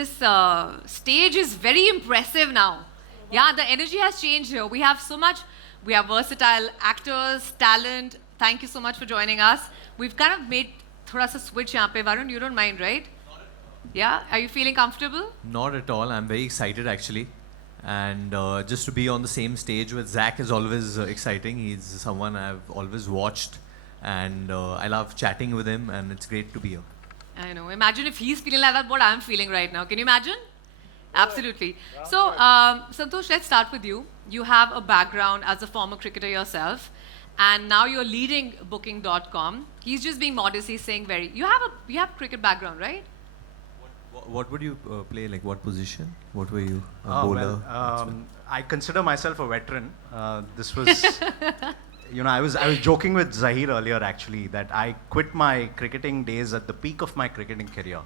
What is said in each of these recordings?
this stage is very impressive now. Yeah, the energy has changed here. We have so much, we have versatile actors, talent. Thank you so much for joining us. We've kind of made thoda sa switch yahan pe. Varun, you don't mind, right? Yeah, are you feeling comfortable? Not at all. I'm very excited actually. And just to be on the same stage with Zach is always exciting. He's someone I've always watched, and I love chatting with him, and it's great to be here. I know. Imagine if he's feeling like that, what I'm feeling right now. Can you imagine? Absolutely. So, Santosh, let's start with you. You have a background as a former cricketer yourself, and now you're leading Booking.com. He's just being modest. He's saying you have cricket background, right? What would you play? Like what position? What were you? A Oh, bowler? well, I consider myself a veteran. This was, I was joking with Zaheer earlier actually that I quit my cricketing days at the peak of my cricketing career.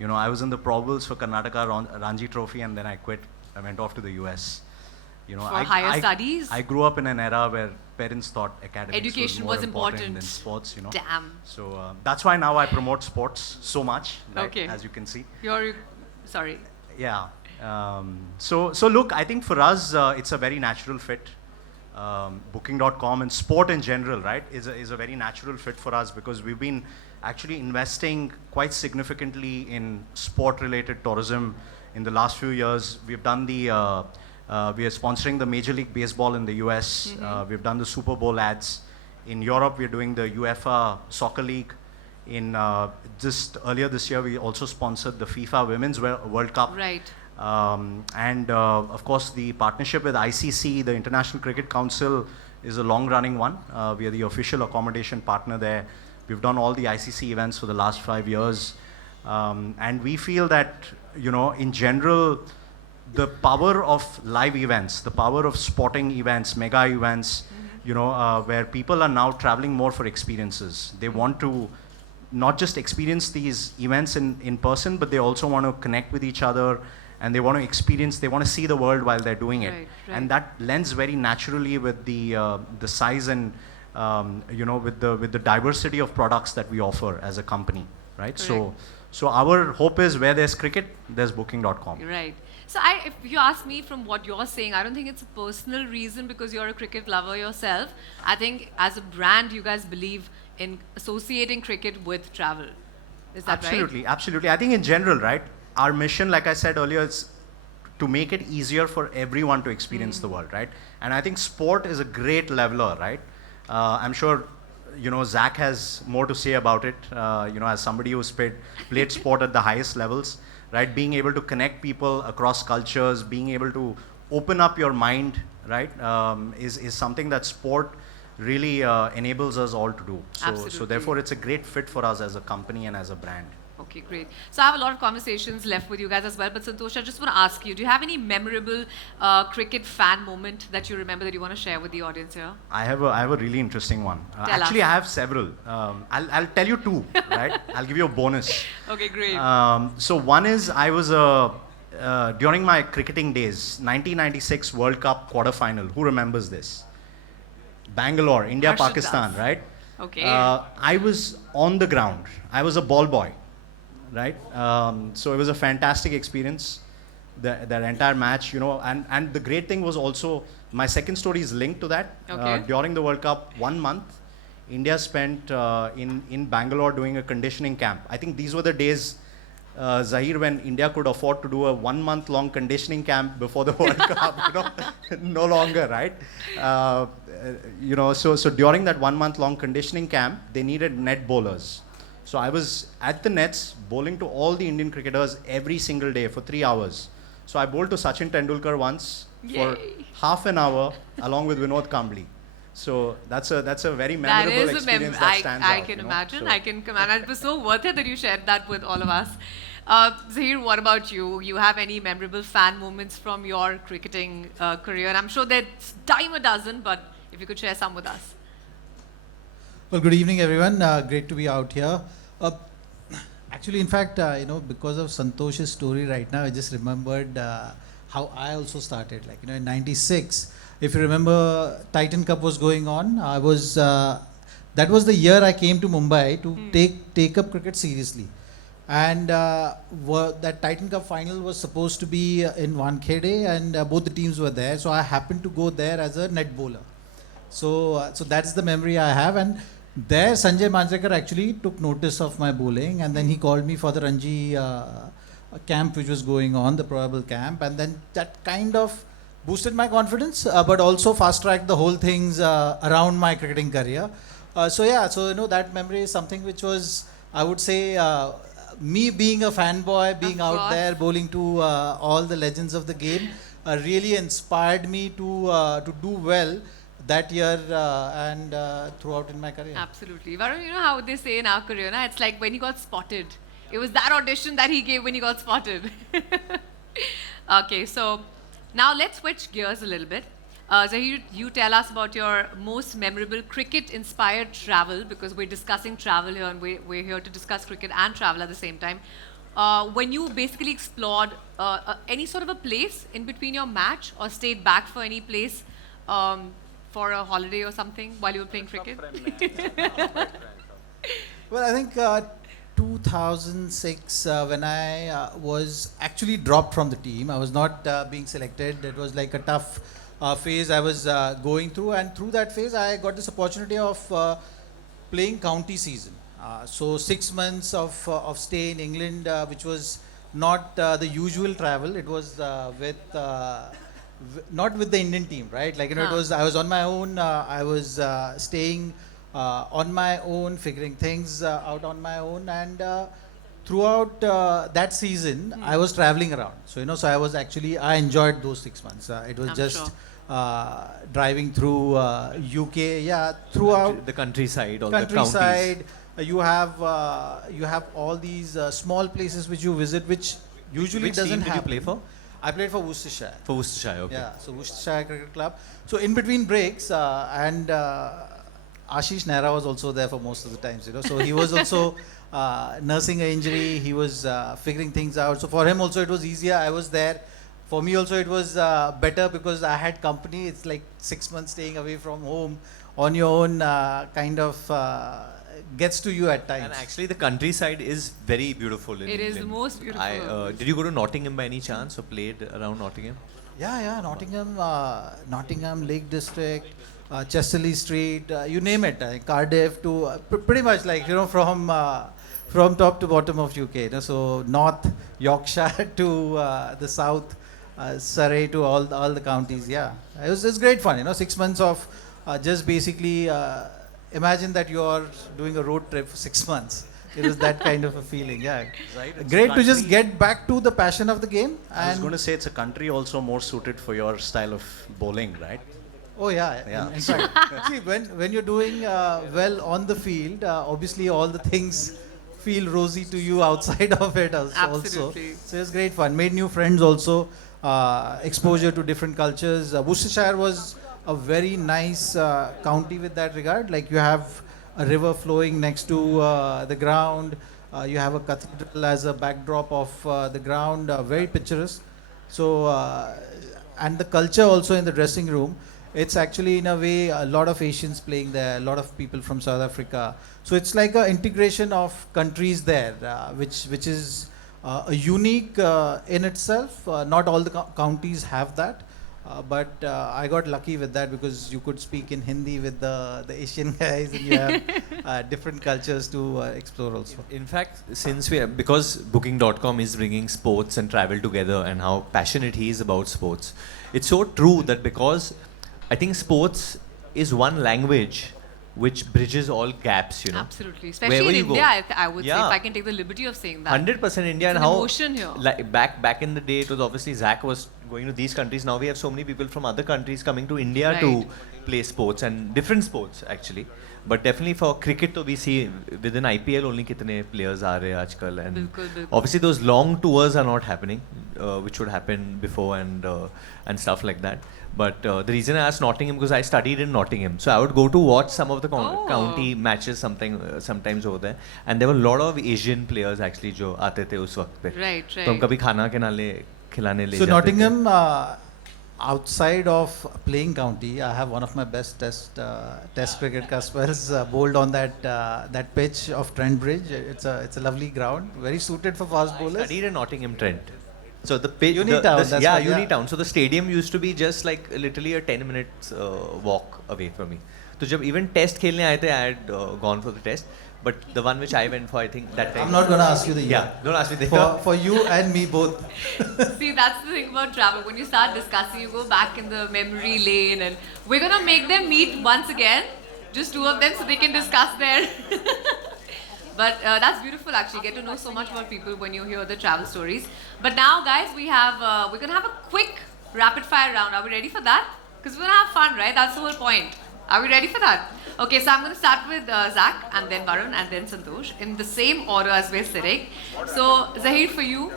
I was in the probables for Karnataka Ranji Trophy, and then I quit. I went off to the US. For higher studies? I grew up in an era where parents thought academics Education was more was important than sports. Damn. So that's why now I promote sports so much, right, Okay. as you can see. Sorry. Yeah. So look, I think for us, it's a very natural fit. Booking.com and sport in general, right, is a very natural fit for us because we've been actually investing quite significantly in sport-related tourism in the last few years. We've done we are sponsoring the Major League Baseball in the US. We've done the Super Bowl ads. In Europe, we're doing the UEFA Soccer League. Just earlier this year, we also sponsored the FIFA Women's World Cup. Right. And of course, the partnership with ICC, the International Cricket Council, is a long-running one. We are the official accommodation partner there. We've done all the ICC events for the last 5 years. And we feel that, in general, the power of live events, the power of sporting events, mega events, where people are now traveling more for experiences. They want to not just experience these events in person, but they also want to connect with each other, and they want to see the world while they're doing it. Right. And that lends very naturally with the size and, with the diversity of products that we offer as a company, right? So our hope is where there's cricket, there's Booking.com. Right. So if you ask me from what you're saying, I don't think it's a personal reason because you're a cricket lover yourself. I think as a brand, you guys believe in associating cricket with travel. Is that right? Absolutely. I think in general, right, our mission, like I said earlier, is to make it easier for everyone to experience the world, right? And I think sport is a great leveler, right? I'm sure, Zach has more to say about it, as somebody who's played sport at the highest levels. Right, being able to connect people across cultures, being able to open up your mind, right, is something that sport really enables us all to do. So therefore, it's a great fit for us as a company and as a brand. Okay, great. So I have a lot of conversations left with you guys as well. But Santosh, I just want to ask you, do you have any memorable cricket fan moment that you remember that you want to share with the audience here? I have a really interesting one. Actually, I have several. I'll tell you two, right? I'll give you a bonus. Okay, great. So one is I was during my cricketing days, 1996 World Cup quarterfinal. Who remembers this? Bangalore, India, Harshit Pakistan, does. right? Okay. I was on the ground. I was a ball boy, right? So it was a fantastic experience, that entire match, and the great thing was also, my second story is linked to that. Okay. During the World Cup, 1 month, India spent in Bangalore doing a conditioning camp. I think these were the days, Zaheer, when India could afford to do a 1 month long conditioning camp before the World Cup, no longer, right? So during that 1 month long conditioning camp, they needed net bowlers. So I was at the nets bowling to all the Indian cricketers every single day for 3 hours. So I bowled to Sachin Tendulkar once for half an hour along with Vinod Kambli. So that's a very memorable experience that stands out. I can imagine. I can command. It was so worth it that you shared that with all of us. Zaheer, what about you? You have any memorable fan moments from your cricketing career? And I'm sure there's dime a dozen, but if you could share some with us. Well, good evening, everyone. Great to be out here. Actually, in fact, because of Santosh's story right now, I just remembered how I also started. Like, in '96, if you remember, Titan Cup was going on. That was the year I came to Mumbai to take up cricket seriously. And that Titan Cup final was supposed to be in Wankhede, and both the teams were there. So I happened to go there as a net bowler. So that's the memory I have. And there Sanjay Manjrekar actually took notice of my bowling, and then he called me for the Ranji camp which was going on, the probable camp, and then that kind of boosted my confidence, but also fast tracked the whole things around my cricketing career. So that memory is something which was, I would say, me being a fanboy, being Of out course. there bowling to all the legends of the game, really inspired me to do well that year and throughout in my career. Absolutely. Varun, you know how they say in our career, na, it's like when he got spotted. It was that audition that he gave when he got spotted. Okay, so now let's switch gears a little bit. Zaheer, you tell us about your most memorable cricket-inspired travel, because we're discussing travel here and we're here to discuss cricket and travel at the same time. When you basically explored any sort of a place in between your match or stayed back for any place for a holiday or something while you were playing cricket? Well, I think 2006, when I was actually dropped from the team, I was not being selected. It was like a tough phase I was going through, and through that phase, I got this opportunity of playing county season. So 6 months of stay in England, which was not the usual travel. It was not with the Indian team, right? Like, it was, I was on my own. I was staying on my own, figuring things out on my own, and throughout that season, I was traveling around. So, so I enjoyed those 6 months. It was I'm just sure. driving through UK, throughout The countryside, all countryside. You have all these small places which you visit, which usually Which doesn't team did you happen. play for? I played for Worcestershire. For Worcestershire, okay. Yeah, so Worcestershire Cricket Club. So in between breaks, and Ashish Nehra was also there for most of the times, So he was also nursing an injury. He was figuring things out. So for him also it was easier. I was there. For me also it was better because I had company. It's like 6 months staying away from home on your own, kind of gets to you at times. And actually, the countryside is very beautiful in It is England. the most beautiful. Did you go to Nottingham by any chance or played around Nottingham? Yeah, Nottingham, Lake District, Chesterley Street, you name it. Cardiff to pretty much like from top to bottom of UK. So North Yorkshire to the south, Surrey to all the counties. Yeah, it's great fun. 6 months of just basically imagine that you are doing a road trip for 6 months. It was that kind of a feeling. Yeah, Right, it's great a to just country- get back to the passion of the game. I was And going to say it's a country also more suited for your style of bowling, right? oh yeah, Yeah. in fact, see when you're doing well on the field, obviously all the things feel rosy to you outside of it also. Absolutely. So it's great fun. Made new friends also. Exposure to different cultures. Worcestershire was a very nice county with that regard. Like you have a river flowing next to the ground. You have a cathedral as a backdrop of the ground. Very picturesque. So and the culture also in the dressing room. It's actually in a way a lot of Asians playing there, a lot of people from South Africa. So it's like an integration of countries there, which is a unique in itself. Not all the counties have that, but I got lucky with that because you could speak in Hindi with the Asian guys, and you have different cultures to explore also. In fact, because Booking.com is bringing sports and travel together and how passionate he is about sports, it's so true that because I think sports is one language which bridges all gaps, Absolutely. Especially Wherever in you go. India, I would say, if Yeah. I can take the liberty of saying that. 100% India, It's and an how emotion here. like back in the day it was obviously Zach was going to these countries. Now we have so many people from other countries coming to India to Right. play sports and different sports actually. But definitely for cricket, to we see within IPL only kitne players are aajkal, and Bilkul, bilkul. obviously those long tours are not happening, which would happen before and stuff like that. But the reason I asked Nottingham because I studied in Nottingham, so I would go to watch some of the Oh. county matches sometimes over there, and there were a lot of Asian players actually जो आते थे उस वक्त पे. Right, तो हम right. कभी खाना के नाले खिलाने ले So जाते थे. Nottingham, outside of playing county, I have one of my best test cricket customers bowled on that pitch of Trent Bridge. It's a lovely ground, very suited for fast I bowlers. studied in Nottingham Trent. So the pitch, Unitown, that's yeah, what- yeah. Unitown. So the stadium used to be just like literally a 10 minutes walk away from me. So जब even test खेलने आए थे, I had gone for the test. But the one which I went for, I think that time. I'm not going to ask you the year. Yeah, don't ask me the year. For you and me both. See, that's the thing about travel. When you start discussing, you go back in the memory lane, and we're gonna make them meet once again, just two of them, so they can discuss their. But that's beautiful, actually. Get to know so much about people when you hear the travel stories. But now, guys, we're gonna have a quick rapid fire round. Are we ready for that? Because we're gonna have fun, right? That's the whole point. Are we ready for that? Okay, so I'm going to start with Zach, and then Varun, and then Santosh, in the same order as we're sitting. So, Zaheer, for you,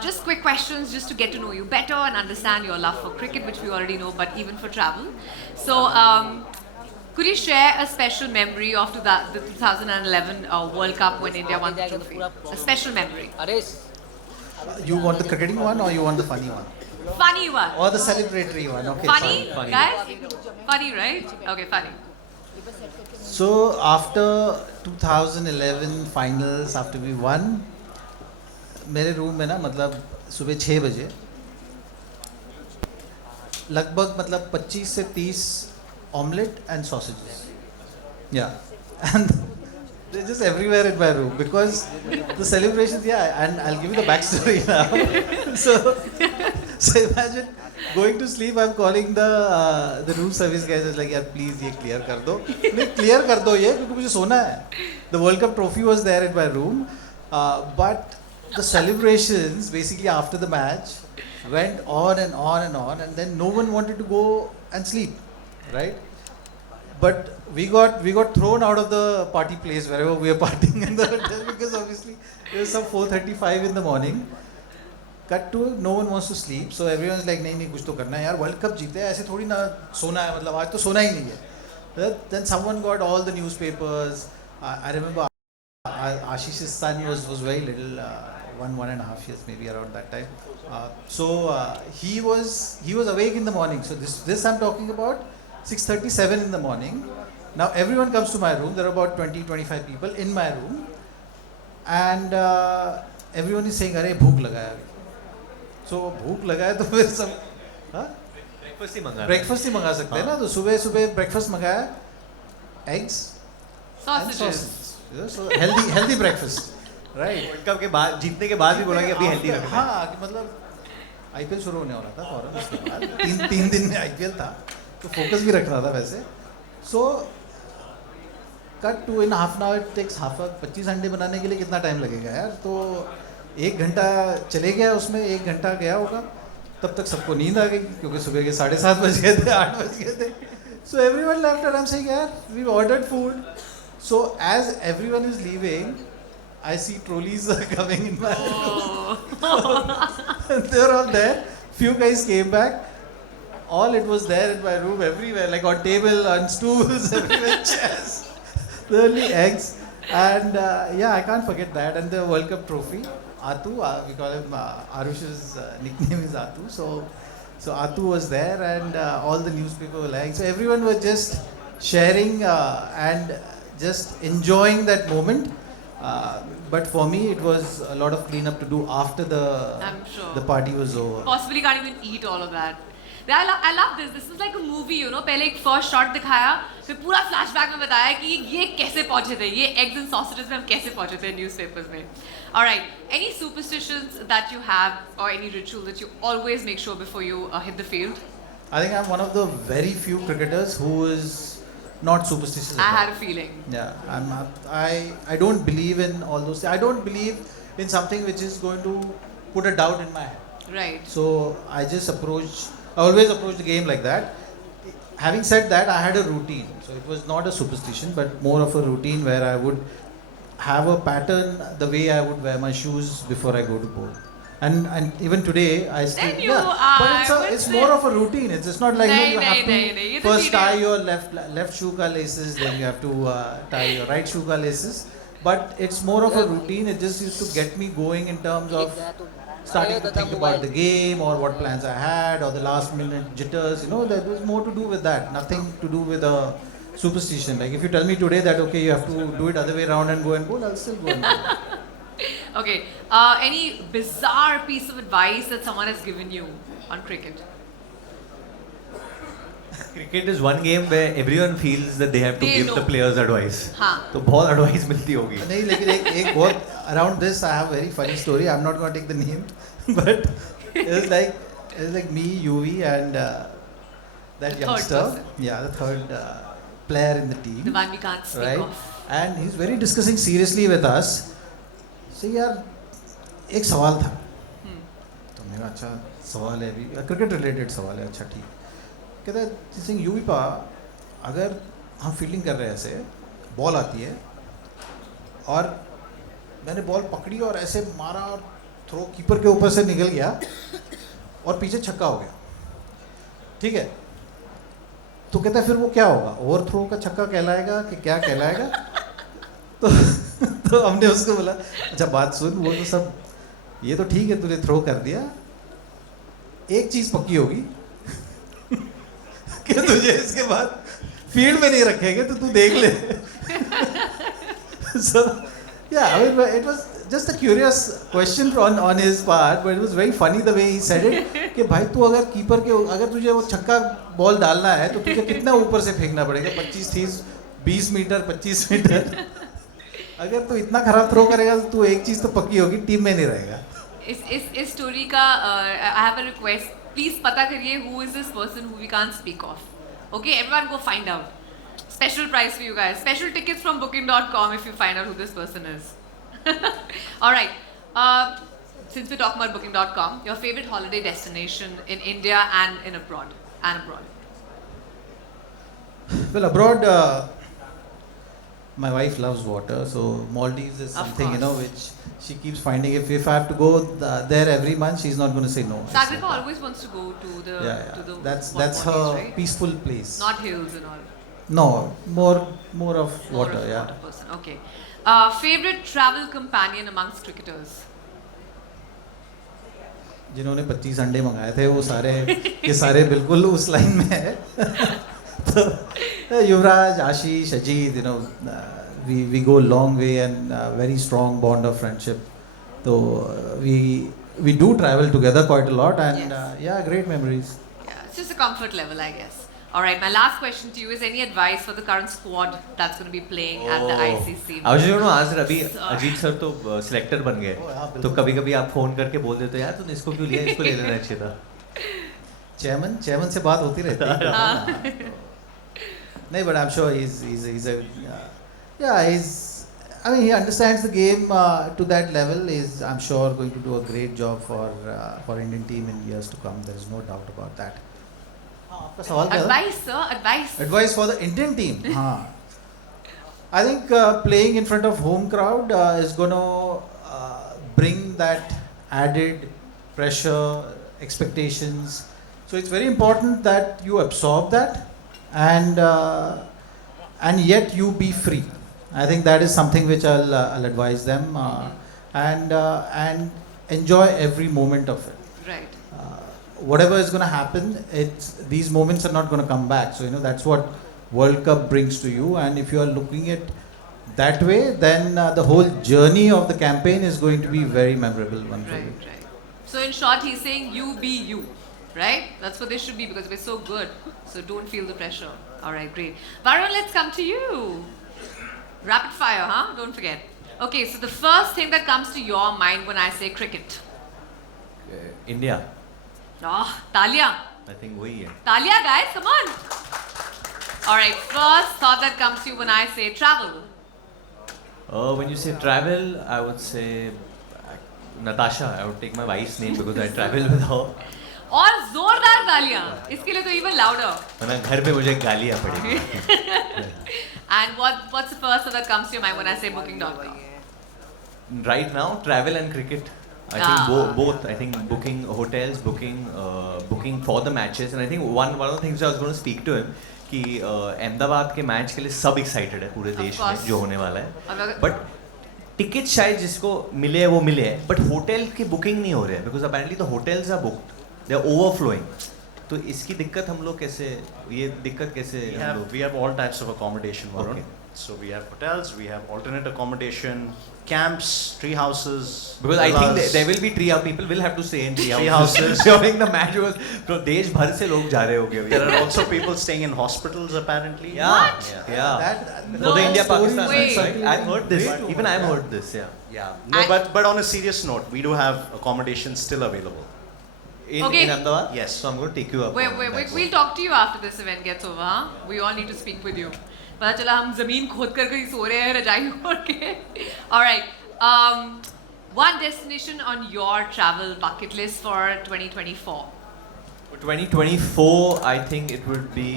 just quick questions just to get to know you better and understand your love for cricket, which we already know, but even for travel. So, could you share a special memory of the 2011 World Cup when India won the trophy? A special memory. You want the cricketing one or you want the funny one? Funny one. Or the celebratory one? Okay. Funny, Funny. guys? Funny, right? Okay, funny. So after 2011 finals, after we won, मेरे room में ना मतलब सुबह 6 बजे लगभग मतलब 25 से 30 omelette and sausages. Yeah, and they're just everywhere in my room because the celebrations. Yeah, and I'll give you the backstory now. So imagine going to sleep. I'm calling the room service guys. It's like, यार please ये clear कर दो. नहीं clear कर दो ये क्योंकि मुझे सोना है. The World Cup trophy was there in my room, but the celebrations basically after the match went on and on and on, and then no one wanted to go and sleep, right? But we got thrown out of the party place wherever we were partying in the hotel because obviously it was some 4:35 in the morning. Cut to no one wants to sleep, so everyone's like नहीं नहीं कुछ तो करना है यार, world cup जीते हैं ऐसे थोड़ी ना सोना है, मतलब आज तो सोना ही नहीं है. Then someone got all the newspapers. I remember Ashish's son was very little, 1.5 years maybe around that time. So he was awake in the morning. So this I'm talking about 6:37 in the morning. Now everyone comes to my room. There are about 20-25 people in my room, and everyone is saying अरे भूख लगा है. So भूख लगा है तो फिर सब ब्रेकफास्ट ही मंगा सकते हैं ना. तो सुबह सुबह ब्रेकफास्ट मंगाया, eggs and sausages. So healthy breakfast, right? World cup के बाद जीतने के बाद भी बोला कि अभी हेल्दी रखना है. हाँ कि मतलब आईपीएल शुरू होने वाला था फौरन उसके बाद तीन दिन में आईपीएल था तो फोकस भी रखना था वैसे. So cut to in half an hour takes 25 अंडे बनाने के लिए कितना टाइम लगेगा यार. तो 1 घंटा चले गया उसमें, 1 घंटा गया होगा, तब तक सबको नींद आ गई क्योंकि सुबह के 7:30 बज गए थे, 8 बज गए थे. So everyone left and I am saying यार we ordered food. So as everyone is leaving, I see trolleys are coming in my room. They're all there. Few guys came back. All it was there in my room everywhere, like on table, on stools, everywhere, chairs. The only eggs. And yeah, I can't forget that. And the World Cup trophy. Atu, we call him, Arush's nickname is Atu. So Atu was there, and all the newspaper were lying. So everyone was just sharing and just enjoying that moment. But for me, it was a lot of cleanup to do after I'm sure. the party was over. Possibly can't even eat all of that. I love this. This is like a movie, you know. पहले एक first shot दिखाया, फिर पूरा flashback में बताया कि ये कैसे पहुंचे थे, ये eggs and sausages में हम कैसे पहुंचे थे newspapers में. All right. Any superstitions that you have or any ritual that you always make sure before you hit the field? I think I'm one of the very few cricketers who is not superstitious. I at had all. a feeling. Yeah, I'm not. I don't believe in all those things. I don't believe in something which is going to put a doubt in my head. Right. So I always approach the game like that. Having said that, I had a routine. So it was not a superstition, but more of a routine where I would have a pattern the way I would wear my shoes before I go to bowl. And even today I still Then you are, but it's more of a routine. It's just not like you have nahi, to first tie your left shoe ka laces, then you have to tie your right shoe ka laces. But it's more of a routine. It just used to get me going in terms of starting to think about the game or what plans I had or the last minute jitters. You know, there was more to do with that. Nothing to do with a superstition. Like if you tell me today that okay, you have to do it other way around and go and bowl, I'll still go and bowl. Okay. Any bizarre piece of advice that someone has given you on cricket? Cricket is one game where everyone feels that they have to They give know. the players advice. हाँ. तो बहुत advice मिलती होगी. नहीं लेकिन एक बहुत around this I have a very funny story. I'm not going to take the name, but it's like me, UV, and that The third youngster. person. Yeah, the third player in the team. The one we can't speak Right, of. and he's very discussing seriously with us. So यार एक सवाल था. तो मैंने अच्छा सवाल है अभी क्रिकेट रिलेटेड सवाल है अच्छा ठीक. कहता है सिंह यूवी पा अगर हम फील्डिंग कर रहे हैं ऐसे बॉल आती है और मैंने बॉल पकड़ी और ऐसे मारा और थ्रो कीपर के ऊपर से निकल गया और पीछे छक्का हो गया, ठीक है, तो कहता है फिर वो क्या होगा, ओवर थ्रो का छक्का कहलाएगा कि क्या कहलाएगा? तो हमने उसको बोला अच्छा बात सुन, वो तो सब ये तो ठीक है तूने थ्रो कर दिया, एक चीज़ पक्की होगी कि तुझे इसके बाद फील्ड में नहीं रखेंगे तो तू देख ले. So yeah, I mean it was just a curious question on his part, but it was very funny the way he said it कि भाई तू अगर कीपर के अगर तुझे वो छक्का बॉल डालना है तो तुझे कितना ऊपर से फेंकना पड़ेगा, 25 30 20 मीटर 25 मीटर. अगर तू इतना खराब थ्रो करेगा तो तू एक चीज़ तो पक्की होगी, टीम में नहीं रहेगा. इस स्टोरी का I have a request. Please पता करिए who is this person who we can't speak of. Okay, everyone go find out. Special prize for you guys. Special tickets from booking.com if you find out who this person is. All right. Since we're talking about booking.com, your favorite holiday destination in India and abroad. Well, abroad, my wife loves water, so Maldives is Of something you know course. which she keeps finding. If I have to go there every month, she's not going to say no. Sagrika always wants to go to the Yeah, to the that's Maldives, her right? peaceful place. Not hills and all. No, more of More water. of a Yeah. water person. Okay. Favorite travel companion amongst cricketers? जिन्होंने 25 अंडे मंगाए थे वो सारे ये सारे बिल्कुल उस लाइन में है. तो युवराज, आशीष, Ajit, you know, we go a long way and very strong bond of friendship. So we do travel together quite a lot and Yes. yeah, great memories. Yeah, it's just a comfort level, I guess. All right, my last question to you is any advice for the current squad that's going to be playing at the ICC? I was just going to ask अभी Sorry. Ajit sir तो selector बन गए, Oh, हाँ, तो बिल्कुल. कभी कभी आप फोन करके बोल देते हो यार तूने इसको क्यों लिया, इसको ले लेना चाहिए था. चेयरमैन से बात होती रहती है. हाँ. नहीं, but I'm sure he's a I mean he understands the game to that level. Is I'm sure going to do a great job for Indian team in years to come. There is no doubt about that. आपका सवाल क्या था? Advice, sir, advice. Advice for the Indian team. हाँ. I think playing in front of home crowd is going to bring that added pressure, expectations. So it's very important that you absorb that and yet you be free. I think that is something which I'll advise them and enjoy every moment of it. Right. Whatever is going to happen, these moments are not going to come back. So that's what World Cup brings to you. And if you are looking at that way, then the whole journey of the campaign is going to be very memorable one for you. Right. So in short, he's saying you be you, right? That's what they should be because we're so good. So don't feel the pressure. All right, great. Varun, let's come to you. Rapid fire, huh? Don't forget. Okay, so the first thing that comes to your mind when I say cricket. India. Oh, Talia. I think वही है. Talia, guys, come on. All right, first thought that comes to you when I say travel. When you say travel, I would say Natasha. I would take my wife's name because I travel with her. और जोरदार तालियां इसके लिए तो even louder. वरना घर पे मुझे गालियाँ पड़ेगी. And what's the first thought that comes to your mind when I say booking.com? Right now, travel and cricket. I think both. I think booking hotels, booking for the matches, and I think one of the things I was going to speak to him कि अहमदाबाद के match के लिए सब excited है पूरे देश में जो होने वाला है. बट टिकट शायद जिसको मिले वो मिले बट होटल की बुकिंग नहीं हो रहे हैं because apparently the hotels are booked they are overflowing तो इसकी दिक्कत हम लोग कैसे ये दिक्कत कैसे We have all types of accommodation, Varun. Okay. So we have hotels, we have alternate accommodation, camps, tree houses. Because I think villas. there will be tree house. People will have to stay in tree Tree houses houses. during the match. Because तो देश भर से लोग जा रहे होंगे अभी. There are also people staying in hospitals apparently. Yeah. Yeah. Yeah. That, For the No. India-Pakistan Wait. match, right? I've heard this. Even I've heard this. Yeah. Yeah. No, I- but on a serious note, we do have accommodation still available. Okay. In Ahmedabad. Yes. So I'm going to take you up. Wait, on wait, that wait. one. We'll talk to you after this event gets over. Huh? We all need to speak with you. पता चला हम जमीन खोद कर कहीं सो रहे हैं रजाई ओढ़ के. All right. One destination on your travel bucket list for 2024. For 2024, I think it would be.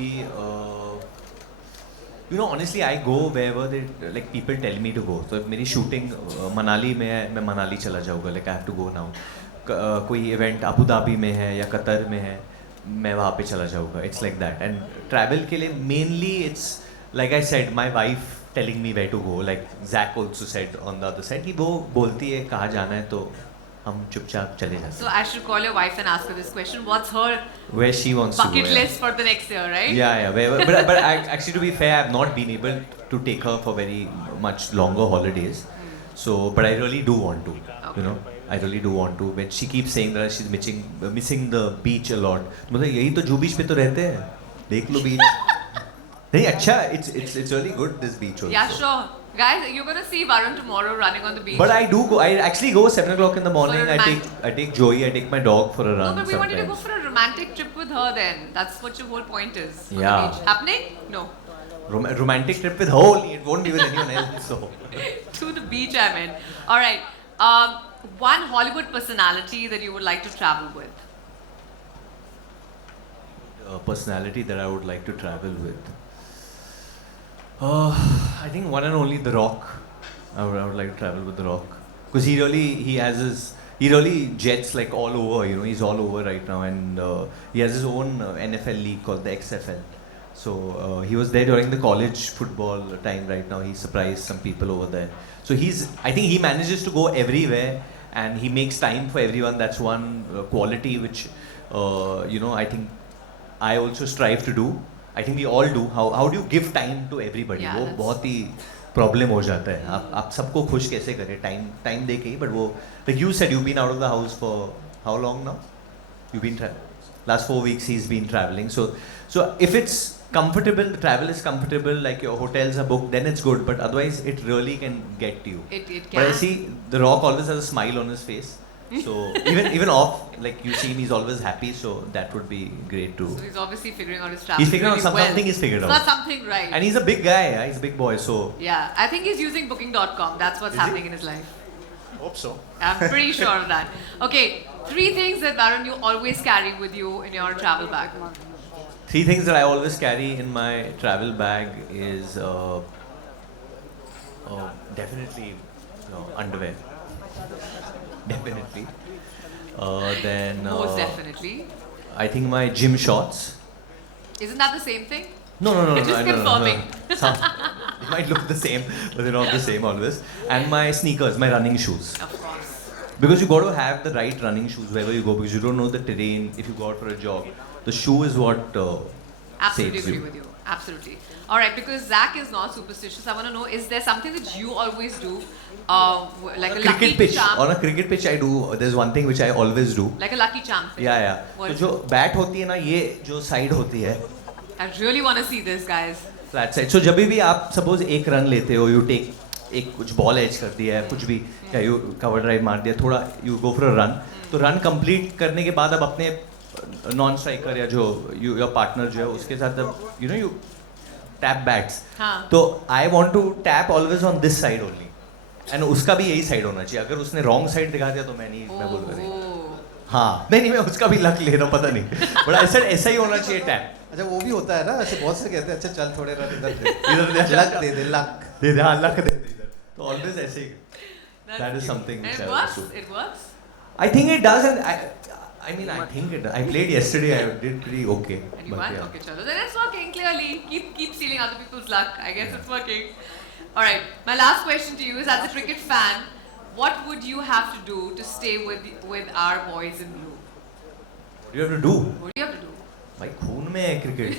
You know, honestly, I go wherever they like people tell me to go. So if मेरी shooting Manali में है, मैं मनाली चला जाऊँगा. Like I have to go now. कोई event Abu Dhabi में है या कतर में है, मैं वहाँ पे चला जाऊँगा. It's like that. And travel के लिए mainly it's like I said, my wife telling me where to go. Like Zach also said on the other side कि वो बोलती है कहाँ जाना है तो हम चुपचाप चले जाते So I should call your wife and ask her this question. What's her हैं. Where she wants to go. bucket yeah. list for the next year, right? Yeah, yeah. But actually, to be fair, I've not been able to take her for very much longer holidays. So, but I really do want to. You know, I really do want to. When she keeps saying that she's missing the beach a lot. मतलब यही तो जू बीच पे तो रहते हैं. देख लो beach. नहीं अच्छा. It's really good this beach also. Yeah, sure. Guys, you're gonna see Varun tomorrow running on the beach. But I do go. I actually go 7 o'clock in the morning. For a I take Joey. I take my dog for a run. No, but we wanted to go sometimes. for a romantic trip with her then. That's what your whole point is. On Yeah. The beach. Happening? No. Romantic trip with her only. It won't be with anyone else. So. To the beach, I mean. Alright. One Hollywood personality that you would like to travel with. Personality that I would like to travel with. I think one and only The Rock. I would like to travel with The Rock because he really jets like all over. You know, he's all over right now, and he has his own NFL league called the XFL. So he was there during the college football time. Right now, he surprised some people over there. So I think he manages to go everywhere, and he makes time for everyone. That's one quality which I think I also strive to do. I think we all do. How do you give time to everybody? Yeah, वो that's- बहुत ही problem हो जाता है. आप सबको खुश कैसे करें? Time दे के ही. But वो like you said, you've been out of the house for how long now? You've been last 4 weeks. He's been traveling. So if it's comfortable, the travel is comfortable. Like your hotels are booked, then it's good. But otherwise, it really can get to you. It can. But I see The Rock always has a smile on his face. So even off, like you see him, he's always happy. So that would be great too. So he's obviously figuring out his travel. He's figuring out really well. something. He's figured It's out. not something right. And he's a big guy. Yeah? He's a big boy. So Yeah, I think he's using booking.com. That's what's Is he? happening in his life. Hope so. I'm pretty sure of that. Okay, 3 things that Varun you always carry with you in your travel bag. 3 things that I always carry in my travel bag is definitely underwear. Definitely. Then Most definitely. I think my gym shorts. Isn't that the same thing? No. Just confirming. It might look the same, but they're not the same always. And my sneakers, my running shoes. Of course. Because you got to have the right running shoes wherever you go because you don't know the terrain if you go out for a jog. The shoe is what Absolutely saves agree you. with you. Absolutely. All right, because Zach is not superstitious, I want to know, is there something that you always do, like a lucky Cricket pitch. charm? On a cricket pitch, I do. There's one thing which I always do. Like a lucky charm thing? Yeah. What तो is जो it? Bat होती है ना ये जो side होती है I really want to see this, guys. Flat side. So जब भी आप सपोज एक रन लेते हो यू टेक एक कुछ बॉल एज कर दिया है कुछ भी या यू कवर ड्राइव मार दिया थोड़ा you go for a run तो रन कंप्लीट करने के बाद अब अपने नॉन स्ट्राइकर या जो योर पार्टनर जो है उसके साथ अब यू टैप बैट्स हाँ. तो I want to tap always on this side only and उसका भी यही साइड होना चाहिए अगर उसने रॉन्ग साइड दिखा दिया तो मैं बोलूँगा नहीं. Oh. हाँ नहीं मैं उसका भी लक ले रहा हूँ पता नहीं बट ऐसा ही होना चाहिए टैप. अच्छा वो भी होता है ना ऐसे बहुत से कहते हैं अच्छा चल थोड़े रन इधर दे इधर लक दे दे लक दे दे हाँ लक दे दे इधर तो ऑलवेज ऐसे ही. That's That is cute. something And which it I works? also do. It works? I think it does and I mean I think it I played yesterday I did pretty okay. And you but won? yeah. Okay, chalo. Then it's working clearly. Keep stealing other people's luck. I guess it's working. All right. My last question to you is, as a cricket fan, what would you have to do to stay with our boys in blue? What do you have to do? What do you have to do? भाई खून में है cricket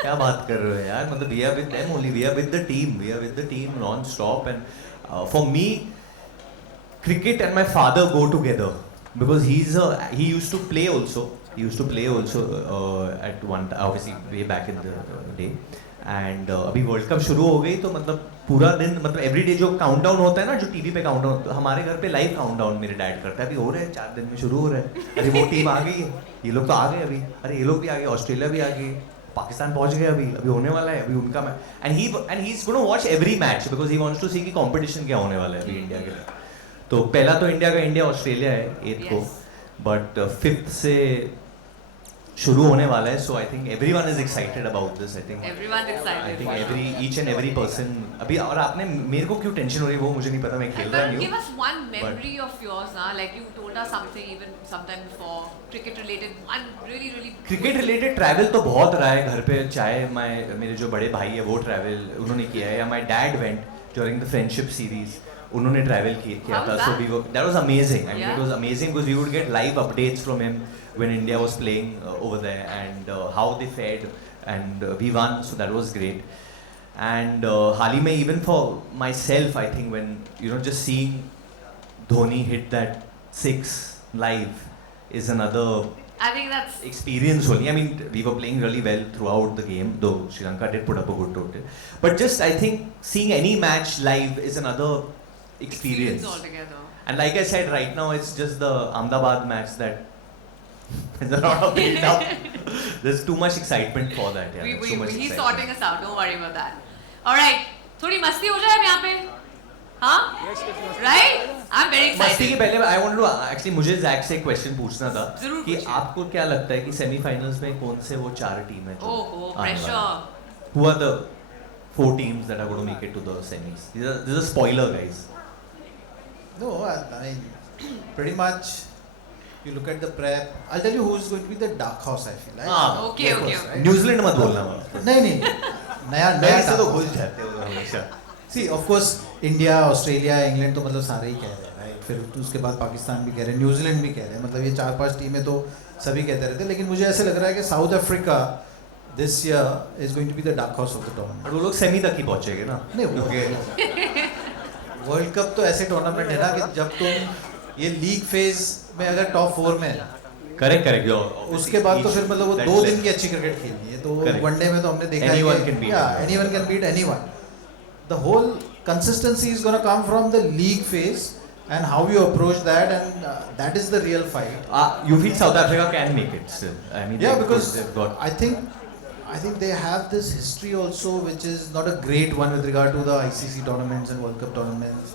क्या बात कर रहे हो यार मतलब we are with them only we are with the team non-stop and for me cricket and my father go together because he used to play also at one obviously way back in the day and अभी world cup शुरू हो गई तो मतलब पूरा दिन मतलब everyday जो काउंटडाउन होता है ना जो टीवी पे काउंटडाउन हमारे घर पे लाइव काउंटडाउन मेरे डैड करता है अभी हो रहा है 4 दिन में शुरू हो रहा है अरे वो टीम आ गई है ये लोग तो आ गए अभी अरे ये लोग भी आ गए ऑस्ट्रेलिया भी आ गई पाकिस्तान पहुंच गए अभी होने वाला है अभी उनका match and he is gonna watch every match because he wants to see कि कंपटीशन क्या होने वाला है अभी इंडिया के तो पहला तो इंडिया ऑस्ट्रेलिया है 8th को बट 5th से शुरू होने वाला है so I think everyone is excited about this I think Everyone's excited. I think each and every person अभी और आपने मेरे को क्यों टेंशन हो रही है वो मुझे नहीं पता मैं खेल रहा But नहीं give हूँ us one memory of yours now, like you told us something even sometime before, cricket related, one really cricket related travel तो बहुत रहा है घर पे चाहे मेरे जो बड़े भाई है वो ट्रैवल उन्होंने किया है या my dad went during the friendship series उन्होंने ट्रैवल किया था so that was amazing I mean it was amazing because we would get live updates from him when India was playing over there and how they fared and we won so that was great and हाल ही में even for myself I think when just seeing Dhoni hit that 6 live is another I think that's experience only I mean we were playing really well throughout the game though Sri Lanka did put up a good total but just I think seeing any match live is another experience altogether. and like I said right now it's just the Ahmedabad match that there's a lot of build up. There's too much excitement for that. Yeah, so much He's excitement. sorting us out. Don't worry about that. All right. थोड़ी मस्ती हो जाए अब यहाँ पे, हाँ? Right? I'm very मस्ती excited. के पहले I wanted to actually मुझे जैक से एक क्वेश्चन पूछना था जरूर कि पूछिए। आपको क्या लगता है कि सेमीफाइनल्स में कौन से वो 4 टीम है जो Oh, आने pressure. वाले हैं? Who are the 4 teams that are going to make it to the semis? This is a spoiler, guys. No, I mean, pretty much. You look at the prep. I'll tell you who's going to be the dark horse. I feel. Right? हाँ, Okay, Of course, okay. right? New Zealand मत बोलना वहाँ नहीं नया मैं से तो dark घुस horse. जाते हो हमेशा See, of course, India, Australia, England तो मतलब सारे ही कह रहे हैं, right? फिर उसके बाद पाकिस्तान भी कह रहे हैं, न्यूजीलैंड भी कह रहे हैं, मतलब ये 4-5 टीमें तो सभी कहते रहते हैं, लेकिन मुझे ऐसे लग रहा है कि south Africa this year is going to be the dark horse of the tournament. और वो लोग सेमी तक ही पहुँचेंगे ना नहीं, क्योंकि वर्ल्ड कप तो ऐसे टूर्नामेंट है ना कि जब तुम ये लीग फेज में अगर टॉप 4 में है, करेक्ट जो उसके बाद तो फिर मतलब वो 2 दिन की अच्छी क्रिकेट खेलनी है, तो Correct. वनडे में तो हमने देखा है Anyone कि can beat yeah, anyone can beat anyone. The whole consistency is going to come from the league phase and how you approach that, and that is the real fight. You feel South Africa can make it still? I mean, Yeah, because they've got I think they have this history also, which is not a great one with regard to the ICC tournaments and World Cup tournaments.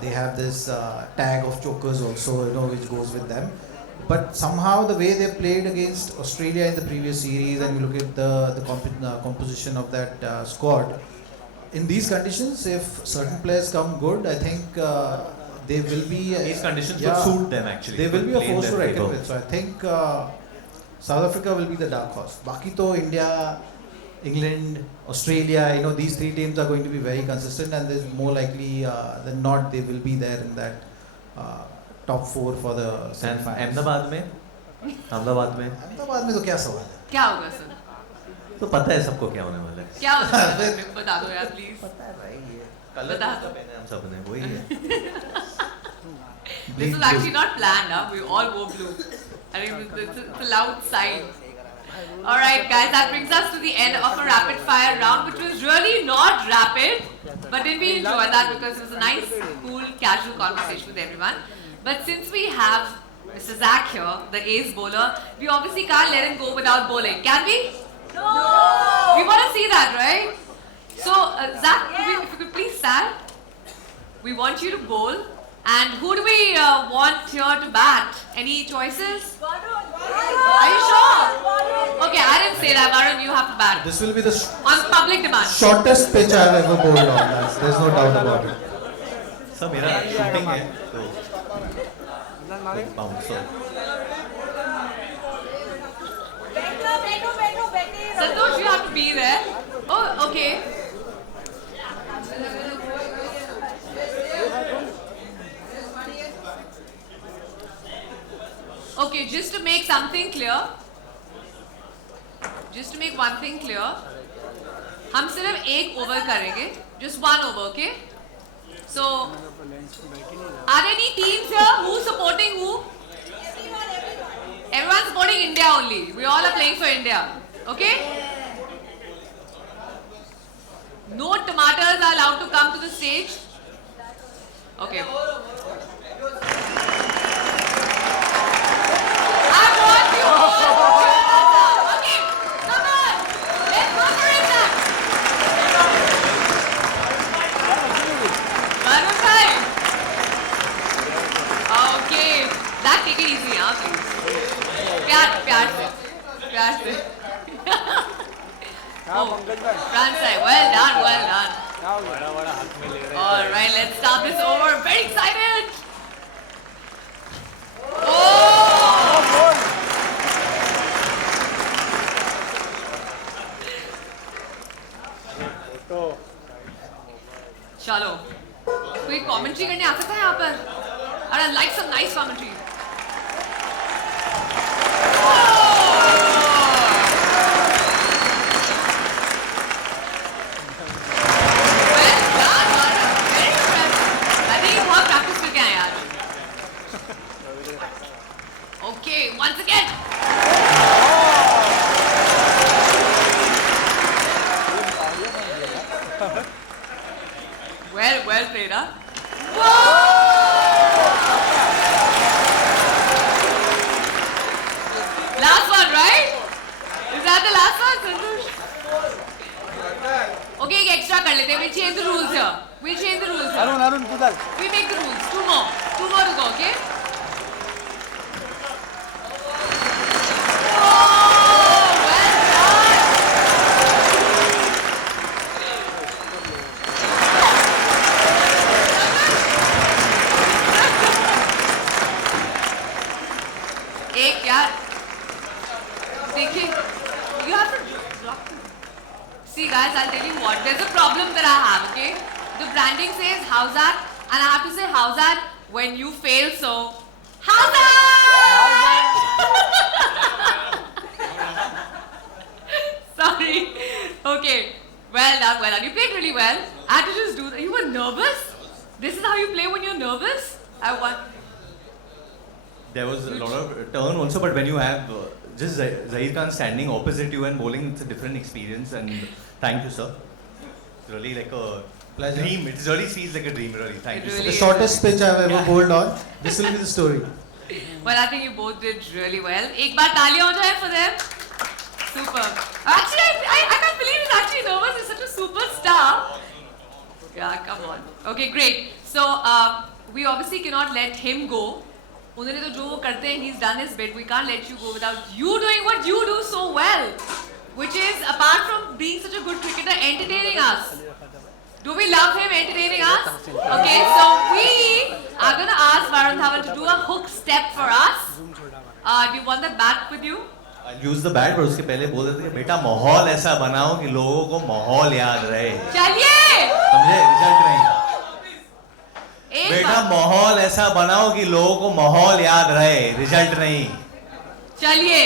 They have this tag of chokers also, which goes with them. But somehow the way they played against Australia in the previous series, and you look at the composition of that squad, in these conditions, if certain players come good, I think they will be. these conditions yeah, would suit them actually. They will be a Play in force to their reckon favour. with. So I think South Africa will be the dark horse. Baki to India, England, Australia, these 3 teams are going to be very consistent, and there's more likely than not they will be there in that top 4 for the And semi-finals. Ahmedabad में अहमदाबाद में तो क्या सवाल है? क्या होगा sir? तो पता है सबको क्या होने वाला है क्या होगा सर? बता दो यार प्लीज. कलर बता तो दो. पहने हम सब ने वही है This was actually not planned, huh? We all wore blue. I mean, it's a loud sign. Alright guys, that brings us to the end of a rapid fire round, which was really not rapid, but didn't we enjoy that because it was a nice, cool, casual conversation with everyone. But since we have Mr. Zach here, the ace bowler, we obviously can't let him go without bowling. Can we? No! We want to see that, right? So, Zach, if you could please stand. We want you to bowl. And who do we want here to bat? Any choices? Are you sure? Okay, I didn't say that. Varun, you have to bat. This will be the On public demand. shortest pitch I have ever bowled on. There's no doubt about it. सब मेरा shooting है तो bouncer Santosh, you have to be there. Oh, okay. Okay, just to make something clear, just to make one thing clear, हम सिर्फ एक over करेंगे, just one over, okay? So, are there any teams here who supporting who? Everyone supporting India only. We all are playing for India, okay? No tomatoes are allowed to come to the stage. Okay. I want you all to cheer us up. Okay, come on. Let's go for it then. Varun bhai. Okay. Zach, take it easy, huh, please. प्यार से. Oh, front side. Well done. All right, let's start this over. Very excited. Oh! चलो, कोई commentary करने आ सकता है यहाँ पर? And I like some nice commentary. Okay, once again. Well played, huh? Whoa! Last one, right? Is that the last one, Santosh? Okay, एक extra कर लेते हैं. We'll change the rules here. We make the rules. Two more to go, okay? एक यार देखिए, you have to drop. See guys, I'll tell you what. There's a problem that I have, okay? The branding says how's that, and I have to say how's that when you fail. So how's that? Sorry. Okay. Well done. You played really well. I had to just do that. You were nervous. This is how you play when you're nervous. I won. There was a lot of turn also, but when you have just Zaheer Khan standing opposite you and bowling, it's a different experience. And thank you, sir. It's really like a Pleasure. dream. It really feels like a dream, really. Thank you. Really The is. shortest pitch I've ever bowled on. This will be the story. Well, I think you both did really well. एक बार तालियां हो जाए for them. Super. Actually, I can't believe he's actually nervous. He's such a superstar. Yeah, come on. Okay, great. So we obviously cannot let him go. उन्होंने तो जो वो करते हैं, he's done his bit. We can't let you go without you doing what you do so well, which is apart from being such a good cricketer, entertaining us. Do we love him entertaining us? Okay, so we are going to ask Varun Dhawan to do a hook step for us. Do you want that bat with you? I'll use the bat, but उसके पहले बोल देते कि बेटा माहौल ऐसा बनाओ कि लोगों को माहौल याद रहे. चलिए. समझे? रिजल्ट नहीं. एक बेटा बार. माहौल ऐसा बनाओ कि लोगों को माहौल याद रहे, रिजल्ट नहीं. चलिए.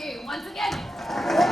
Okay, once again.